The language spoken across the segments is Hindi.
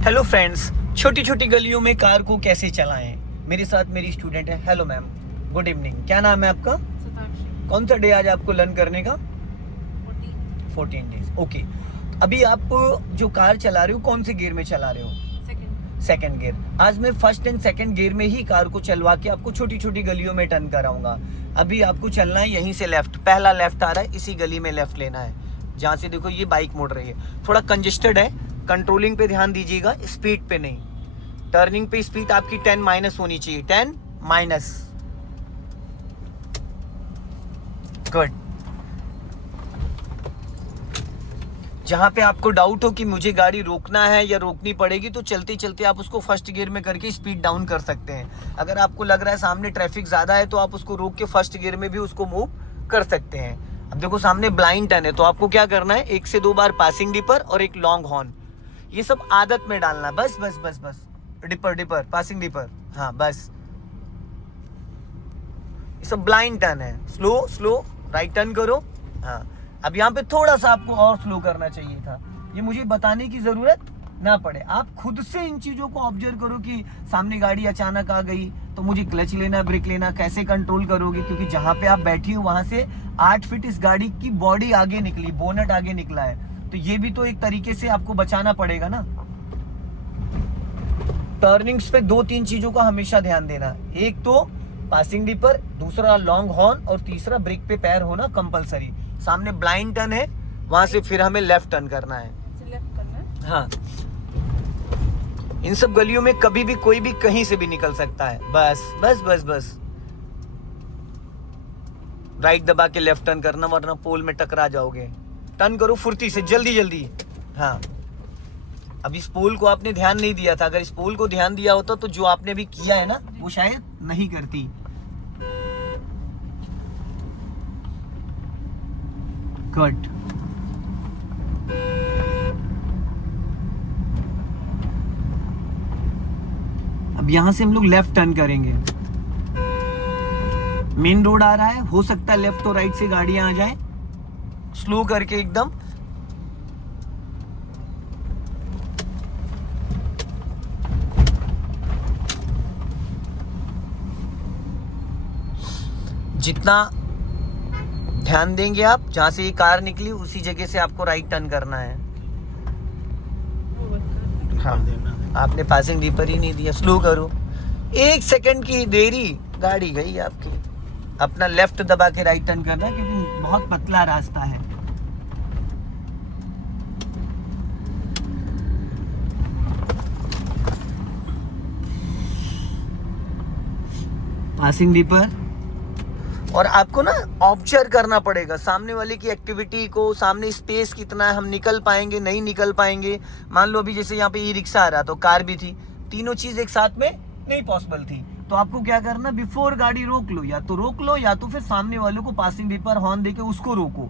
हेलो फ्रेंड्स, छोटी छोटी गलियों में कार को कैसे चलाएं। मेरे साथ मेरी स्टूडेंट है। Hello ma'am, good evening. क्या नाम है आपका? शताक्षी। कौन सा डे आज आपको लर्न करने का? 14 डेज। ओके, अभी आप जो कार चला रहे हो कौन से गियर में चला रहे हो? Second gear. आज मैं फर्स्ट एंड सेकंड गियर में ही कार को चलवा के आपको छोटी छोटी गलियों में टर्न कराऊंगा। अभी आपको चलना है यहीं से लेफ्ट, पहला लेफ्ट आ रहा है, इसी गली में लेफ्ट लेना है। जहाँ से देखो ये बाइक मुड़ रही है, थोड़ा कंजेस्टेड है, कंट्रोलिंग पे ध्यान दीजिएगा, स्पीड पे नहीं। टर्निंग पे स्पीड आपकी 10 माइनस होनी चाहिए, 10 माइनस। गुड। जहां पे आपको डाउट हो कि मुझे गाड़ी रोकना है या रोकनी पड़ेगी, तो चलते चलते आप उसको फर्स्ट गियर में करके स्पीड डाउन कर सकते हैं। अगर आपको लग रहा है सामने ट्रैफिक ज्यादा है, तो आप उसको रोक के फर्स्ट गियर में भी उसको मूव कर सकते हैं। अब देखो सामने ब्लाइंड टर्न है, तो आपको क्या करना है, 1 से 2 बार पासिंग डिपर और एक लॉन्ग हॉर्न, ये सब आदत में डालना। बस बस बस बस, डिपर डिपर, पासिंग डिपर, हाँ बस। ये सब ब्लाइंड टर्न है। स्लो स्लो राइट टर्न करो। हाँ, अब यहाँ पे थोड़ा सा आपको और स्लो करना चाहिए था। ये मुझे बताने की जरूरत ना पड़े, आप खुद से इन चीजों को ऑब्जर्व करो कि सामने गाड़ी अचानक आ गई तो मुझे क्लच लेना, ब्रेक लेना, कैसे कंट्रोल करोगे? क्योंकि जहां पे आप बैठी हो वहां से 8 फीट इस गाड़ी की बॉडी आगे निकली, बोनट आगे निकला है, तो ये भी तो एक तरीके से आपको बचाना पड़ेगा ना। टर्निंग्स पे 2-3 चीजों का हमेशा ध्यान देना, एक तो पासिंग डिपर, दूसरा लॉन्ग हॉर्न और तीसरा ब्रेक पे पैर होना कंपलसरी। सामने ब्लाइंड टर्न है, वहां से फिर हमें लेफ्ट टर्न करना है। हाँ, इन सब गलियों में कभी भी कोई भी कहीं से भी निकल सकता है। बस बस बस बस, राइट दबा के लेफ्ट टर्न करना, वरना पोल में टकरा जाओगे। टर्न करो फुर्ती से, जल्दी जल्दी। हाँ, अब इस पोल को आपने ध्यान नहीं दिया था, अगर इस पोल को ध्यान दिया होता तो जो आपने भी किया है ना, वो शायद नहीं करती। गुड। अब यहां से हम लोग लेफ्ट टर्न करेंगे। मेन रोड आ रहा है, हो सकता है लेफ्ट और राइट से गाड़ियां आ जाए। स्लो करके एकदम। जितना ध्यान देंगे आप, जहां से ये कार निकली उसी जगह से आपको राइट टर्न करना है। हाँ, आपने पासिंग डिपर ही नहीं दिया। स्लो करो, 1 सेकंड की देरी, गाड़ी गई आपकी। अपना लेफ्ट दबा के राइट टर्न करना, क्योंकि बहुत पतला रास्ता है। Passing dipper. और आपको ना ऑब्जर्व करना पड़ेगा सामने वाले की एक्टिविटी को, सामने स्पेस कितना है, हम निकल पाएंगे नहीं निकल पाएंगे। मान लो अभी जैसे यहाँ पे ई रिक्शा आ रहा, तो कार भी थी, तीनों चीज एक साथ में नहीं पॉसिबल थी। तो आपको क्या करना, बिफोर गाड़ी रोक लो, या तो रोक लो या तो फिर सामने वालों को पासिंग डिपर हॉर्न देके उसको रोको।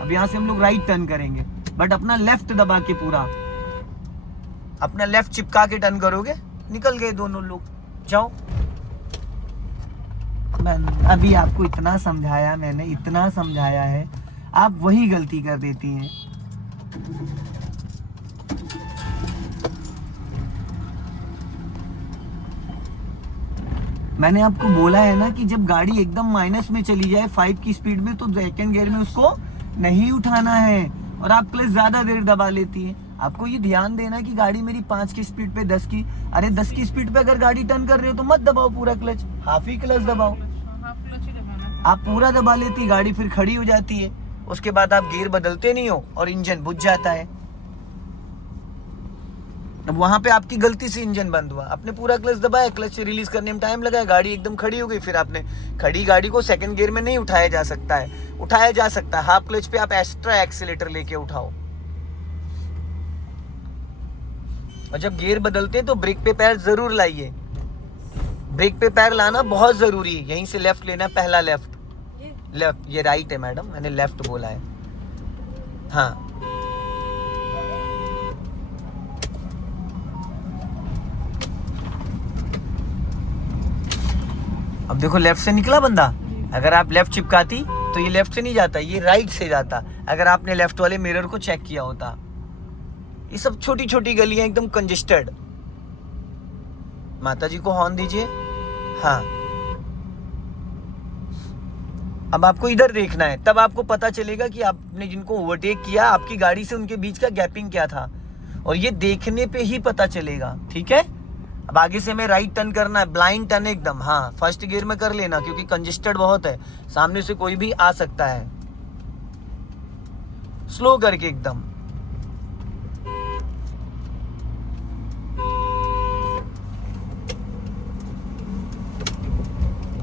अब यहाँ से हम लोग राइट टर्न करेंगे, बट अपना लेफ्ट दबा के, पूरा अपना लेफ्ट चिपका के टर्न करोगे, निकल गए दोनों लोग। जाओ। अभी आपको इतना समझाया मैंने, इतना समझाया है, आप वही गलती कर देती हैं। मैंने आपको बोला है ना कि जब गाड़ी एकदम माइनस में चली जाए 5 की स्पीड में, तो सेकंड गियर में उसको नहीं उठाना है, और आप क्लच ज्यादा देर दबा लेती है। आपको ये ध्यान देना कि गाड़ी मेरी 5 की स्पीड पे, 10 की, अरे 10 की स्पीड पे अगर गाड़ी टर्न कर रहे हो तो मत दबाओ पूरा क्लच, हाफ ही क्लच दबाओ। आप पूरा दबा लेती, गाड़ी फिर खड़ी हो जाती है, उसके बाद आप गियर बदलते नहीं हो और इंजन बुझ जाता है। अब वहां पे आपकी गलती से इंजन बंद हुआ, आपने पूरा क्लच दबाया, क्लच से रिलीज करने में टाइम लगा, गाड़ी एकदम खड़ी हो गई। फिर आपने खड़ी गाड़ी को सेकंड गियर में नहीं उठाया जा सकता है, उठाया जा सकता है हाफ क्लच पे, आप एक्स्ट्रा एक्सीलेटर लेके उठाओ। और जब गियर बदलते हैं तो ब्रेक पे पैर जरूर लाइए, ब्रेक पे पैर लाना बहुत जरूरी है। यहीं से लेफ्ट लेना, पहला लेफ्ट, लेफ्ट, ये राइट है मैडम, मैंने लेफ्ट बोला है। हाँ, अब देखो लेफ्ट से निकला बंदा, अगर आप लेफ्ट चिपकाती तो ये लेफ्ट से नहीं जाता, ये राइट से जाता, अगर आपने लेफ्ट वाले मिरर को चेक किया होता। ये सब छोटी छोटी गलियां एकदम कंजेस्टेड। माता जी को हॉर्न दीजिए। हाँ, अब आपको इधर देखना है, तब आपको पता चलेगा कि आपने जिनको ओवरटेक किया आपकी गाड़ी से उनके बीच का गैपिंग क्या था, और ये देखने पे ही पता चलेगा। ठीक है, अब आगे से हमें राइट टर्न करना है, ब्लाइंड टर्न एकदम। हाँ, फर्स्ट गियर में कर लेना क्योंकि कंजेस्टेड बहुत है, सामने से कोई भी आ सकता है। स्लो करके एकदम।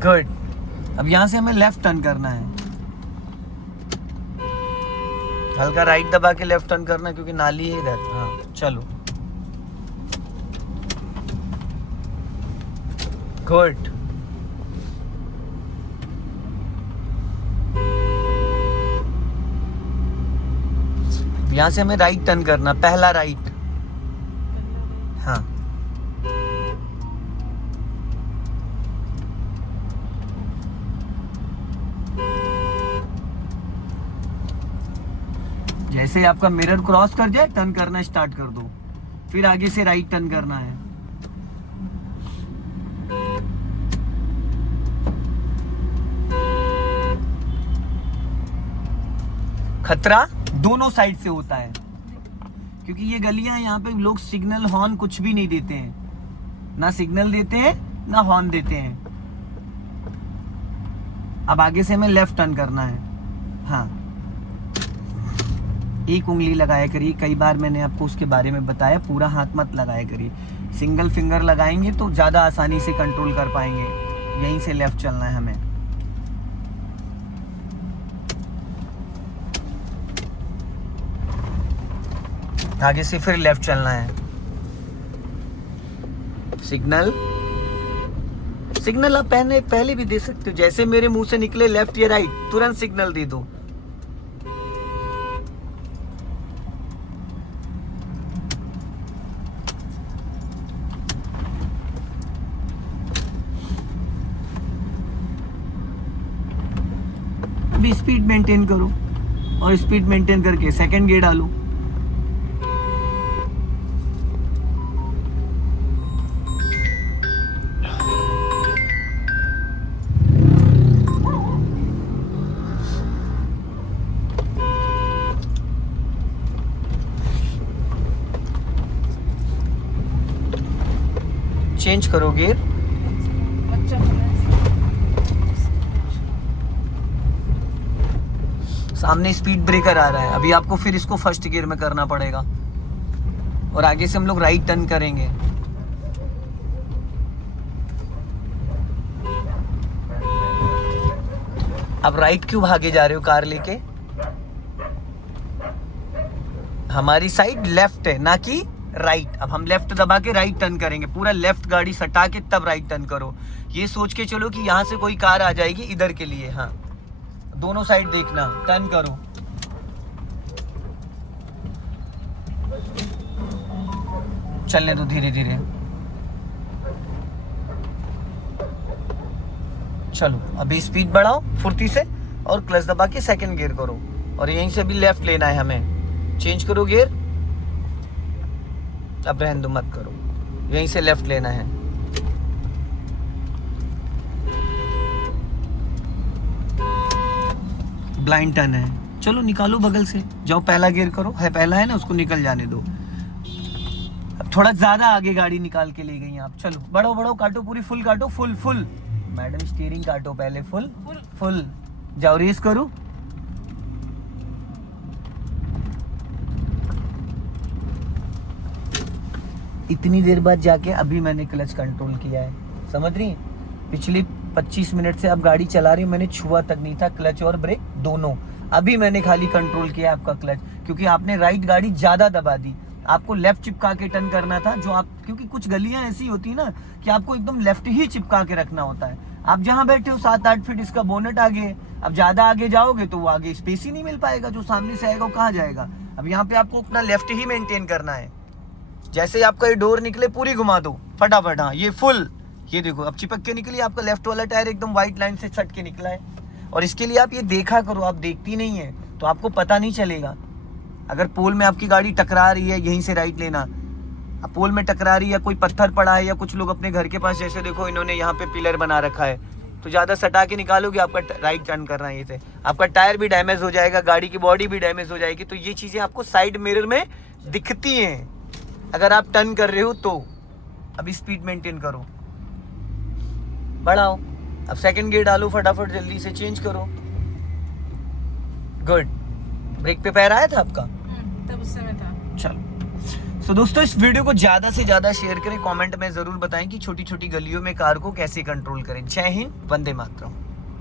गुड। अब यहां से हमें लेफ्ट टर्न करना है, हल्का राइट दबा के लेफ्ट टर्न करना है क्योंकि नाली है इधर। हाँ चलो, गुड। यहां से हमें राइट टर्न करना, पहला राइट। हाँ, जैसे आपका मिरर क्रॉस कर जाए टर्न करना स्टार्ट कर दो, फिर आगे से राइट टर्न करना है। खतरा दोनों साइड से होता है क्योंकि ये गलियां, यहाँ पे लोग सिग्नल हॉर्न कुछ भी नहीं देते हैं, ना सिग्नल देते हैं ना हॉर्न देते हैं। अब आगे से हमें लेफ्ट टर्न करना है। हाँ, एक उंगली लगाया करिए, कई बार मैंने आपको उसके बारे में बताया, पूरा हाथ मत लगाया करिए, सिंगल फिंगर लगाएंगे तो ज़्यादा आसानी से कंट्रोल कर पाएंगे। यहीं से लेफ्ट चलना है हमें। आगे से फिर लेफ्ट चलना है। सिग्नल आप पहले भी दे सकते हो, जैसे मेरे मुंह से निकले लेफ्ट या राइट तुरंत सिग्नल दे दो। अभी स्पीड मेंटेन करो और स्पीड मेंटेन करके सेकंड गियर डालो। चेंज करो गियर। सामने स्पीड ब्रेकर आ रहा है, अभी आपको फिर इसको फर्स्ट गियर में करना पड़ेगा और आगे से हम लोग राइट टर्न करेंगे। अब राइट क्यों भागे जा रहे हो कार लेके? हमारी साइड लेफ्ट है ना कि राइट। अब हम लेफ्ट दबा के राइट टर्न करेंगे, पूरा लेफ्ट गाड़ी सटा के तब राइट टर्न करो। ये सोच के चलो कि यहाँ से कोई कार आ जाएगी इधर के लिए। हाँ, दोनों साइड देखना, टर्न करो। चलने दो धीरे धीरे। चलो अभी स्पीद बढ़ाओ फुर्ती से और क्लच दबा के सेकंड गियर करो और यहीं से भी लेफ्ट लेना है हमें। चेंज करो गियर, अब रहने दो मत करो, यहीं से लेफ्ट लेना है। ब्लाइंड टर्न है, चलो निकालो बगल से, जाओ पहला गियर करो, है पहला है ना, उसको निकल जाने दो। अब थोड़ा ज्यादा आगे गाड़ी निकाल के ले गई आप। चलो बढ़ो बढ़ो, काटो पूरी, फुल काटो, फुल फुल। मैडम स्टीयरिंग काटो पहले, फुल फुल। जाओ रेस करो। इतनी देर बाद जाके अभी मैंने क्लच कंट्रोल किया है, समझ रही? पिछली 25 मिनट से आप गाड़ी चला रही, मैंने छुआ तक नहीं था, क्लच और ब्रेक दोनों। अभी मैंने खाली कंट्रोल किया आपका क्लच, क्योंकि आपने राइट गाड़ी ज्यादा दबा दी। आपको लेफ्ट चिपका के टर्न करना था, जो आप, क्योंकि कुछ गलियां ऐसी होती ना कि आपको एकदम लेफ्ट ही चिपका के रखना होता है। आप जहां बैठे हो 7-8 फीट इसका बोनेट आगे, अब ज्यादा आगे जाओगे तो वो आगे स्पेस ही नहीं मिल पाएगा, जो सामने से आएगा वो कहाँ जाएगा। अब यहाँ पे आपको अपना लेफ्ट ही मेंटेन करना है। जैसे आपका ये डोर निकले पूरी घुमा दो फटाफट। हाँ, ये फुल, ये देखो अब चिपक के निकली, आपका लेफ्ट वाला टायर एकदम व्हाइट लाइन से सट के निकला है। और इसके लिए आप ये देखा करो, आप देखती नहीं है तो आपको पता नहीं चलेगा। अगर पोल में आपकी गाड़ी टकरा रही है, यहीं से राइट लेना। अब पोल में टकरा रही है, कोई पत्थर पड़ा है, या कुछ लोग अपने घर के पास जैसे देखो इन्होंने यहाँ पे पिलर बना रखा है, तो ज़्यादा सटा के निकालोगे आपका राइट टर्न करना है, ये से आपका टायर भी डैमेज हो जाएगा, गाड़ी की बॉडी भी डैमेज हो जाएगी। तो ये चीज़ें आपको साइड मिरर में दिखती हैं अगर आप टर्न कर रहे हो तो। अभी स्पीड मेंटेन करो, बढ़ाओ, अब सेकंड गियर डालो, फटाफट जल्दी से चेंज करो। गुड। ब्रेक पे पैर आया था आपका? तब उस समय था। चलो तो दोस्तों इस वीडियो को ज़्यादा से ज़्यादा शेयर करें, कमेंट में ज़रूर बताएं कि छोटी छोटी गलियों में कार को कैसे कंट्रोल करें। जय हिंद, वंदे मातरम।